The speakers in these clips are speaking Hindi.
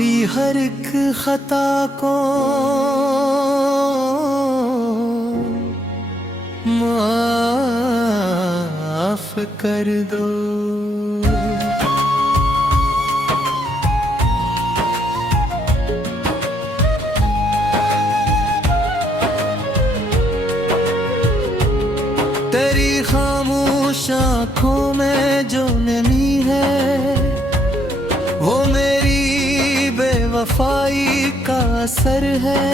मेरी हर एक खता को माफ कर दो। तेरी खामोश आँखों में जो नमी है वो मेरी बेवफाई का असर है।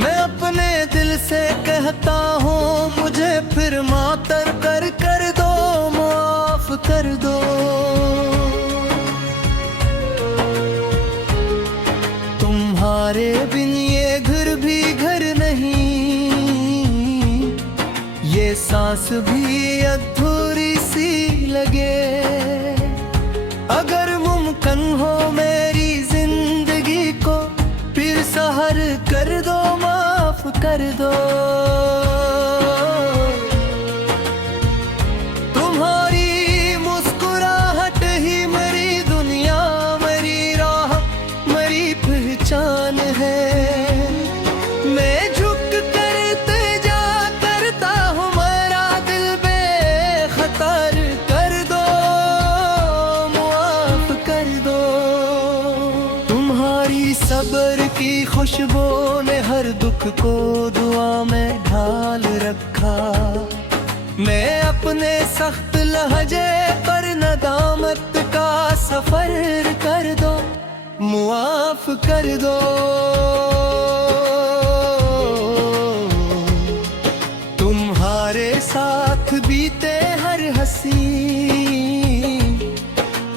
मैं अपने दिल से कहता हूँ मुझे फिर मातर कर दो, माफ कर दो। तुम्हारे बिन ये घर भी घर नहीं, ये सांस भी अधूरी सी लगे। अगर मुमकिन हो मेरी जिंदगी को फिर सहर कर दो, माफ कर दो। तुम्हारी मुस्कुराहट ही मेरी दुनिया, मेरी राह, मेरी पहचान है। मैं झुक कर तेजा करता हूँ, मेरा दिल बेखतर कर दो, माफ कर दो। तुम्हारी सब्र की खुशबू ने हर दुख को दुआ में ढाल रखा। मैं अपने सख्त लहजे पर नदामत का सफर कर दो, मुआफ कर दो। तुम्हारे साथ बीते हर हंसी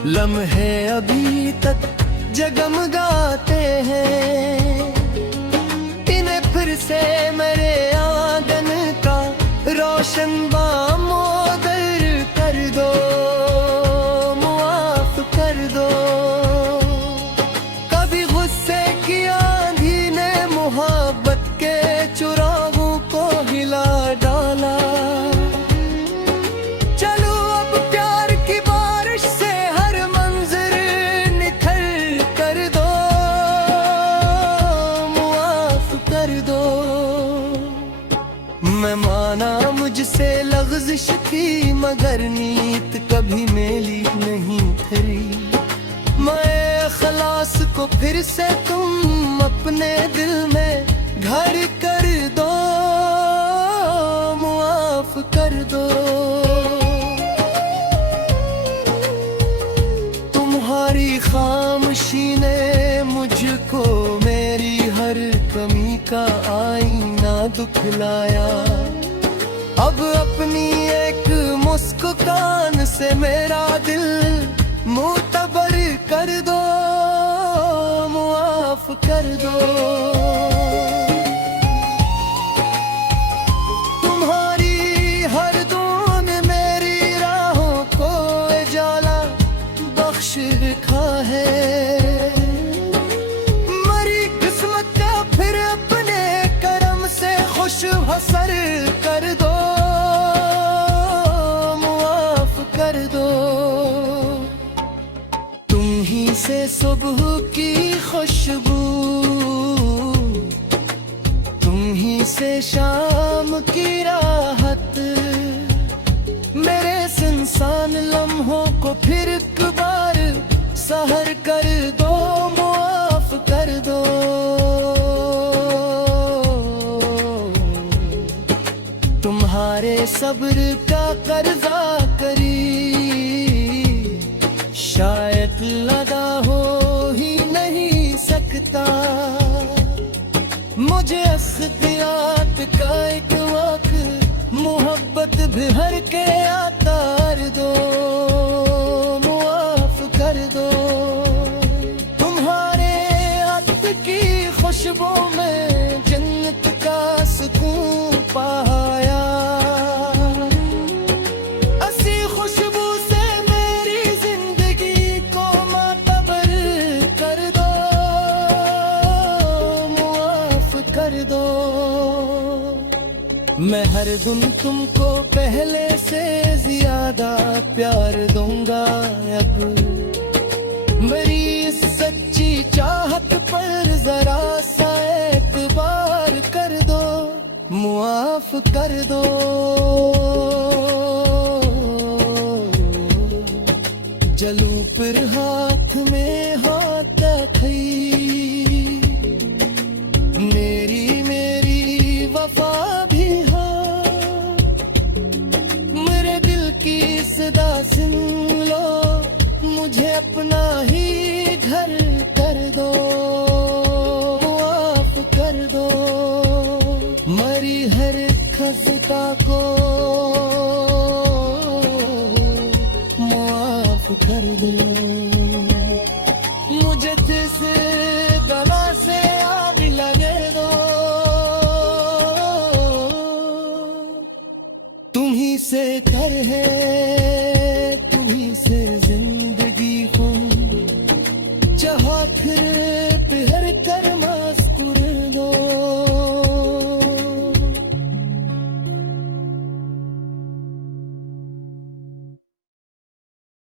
लम्हे अभी तक जगमगाते हैं। इन्हें फिर से मेरे आंगन का रोशन बामोदर कर दो, मुआफ कर दो। कभी गुस्से की आंधी ने मोहब्बत के चिरागों को हिला डाला। चलो अब प्यार की बारिश से हर मंजर निखर कर दो, मुआफ कर दो। मैं माना मुझसे लग़ज़िश थी मगर नीयत कभी मेरी नहीं थी। मैं खलास को फिर से तुम अपने दिल में घर कर दो, मुआफ कर दो। तुम्हारी खामोशी ने मुझको मेरी हर कमी का आईना दिखलाया। अब अपनी एक मुस्कान से मेरा दिल मुतबर कर दो, मुआफ कर दो। तुम्हारी हर धुन मेरी राहों को उजाला बख्श रखा है। मरी किस्मत का फिर अपने करम से खुश हसर कर दो, मुआफ कर दो। तुम ही से सुबह की खुशबू, तुम ही से शाम की राहत। मेरे सुनसान लम्हों को फिर एक बार सहर कर दो, मुआफ कर दो। तुम्हारे सब्र का कर्जा करी शायद लगा हो ही नहीं सकता। मुझे असदियात का एक वक्त मोहब्बत भर के आतार दो, मुआफ कर दो। तुम्हारे अत्त की खुशबू में जन्नत का सुकून पाया। ऐसी खुशबू से मेरी जिंदगी को मातबर कर दो, मुआफ कर दो। मैं हर दिन तुमको पहले से ज्यादा प्यार दूंगा। अब मेरी इस सच्ची सच्ची चाहत पर जरा सा एतबार कर दो, मुआफ कर दो। जलूं फिर हाथ में हाथ रखी, मेरी वफा भी हाँ। मेरे दिल की सदा सुन लो, मुझे अपना ही घर कर दो, माफ कर दो। मरी हर खस्ता को माफ कर दो। मुझे जिस गला से आग लगे दो, तुम्ही से कर है, तुम्ही से जिंदगी हो। चाहो फिर